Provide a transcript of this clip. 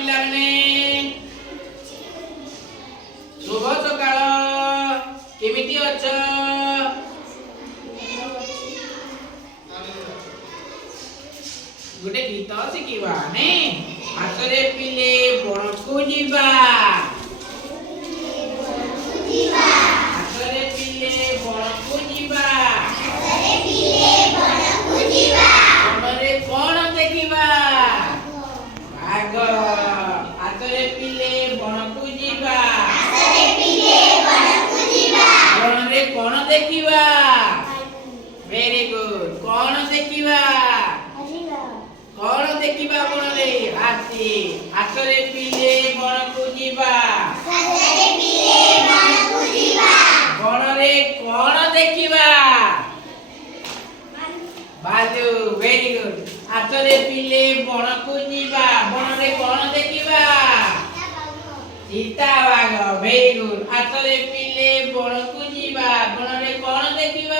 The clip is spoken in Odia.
ପିଲାମାନେ ଶୁଭ ସକାଳ। କେମିତି ଅଛ? ଗୋଟେ ଗୀତ ଶିଖିବା ନେ ହାତରେ ପିଲେ ବଣକୁ ଯିବା। ହାତରେ ପିଲେ ବଣକୁ ଯିବା। ବଣରେ କଣ ଦେଖିବା? ବାଘ। ହାତରେ ପିଲେ ବଣକୁ ଯିବା। ବଣରେ କଣ ଦେଖିବା? Very good. କଣ ଦେଖିବା? କଣ ଦେଖିବା ବଣରେ? ହାତୀ। ହାତରେ ପିଲେ ବଣକୁ ଯିବା। ବଣରେ କଣ ଦେଖିବା? ବାଜୁ। Very good. ହାତରେ ପିଲେ ବଣକୁ ଯିବା। ବଣରେ କଣ ଦେଖିବା? ଚିତାବାଘ। Very good. ହାତରେ ପିଲେ ବଣକୁ ଯିବା। ବଣରେ କଣ ଦେଖିବା?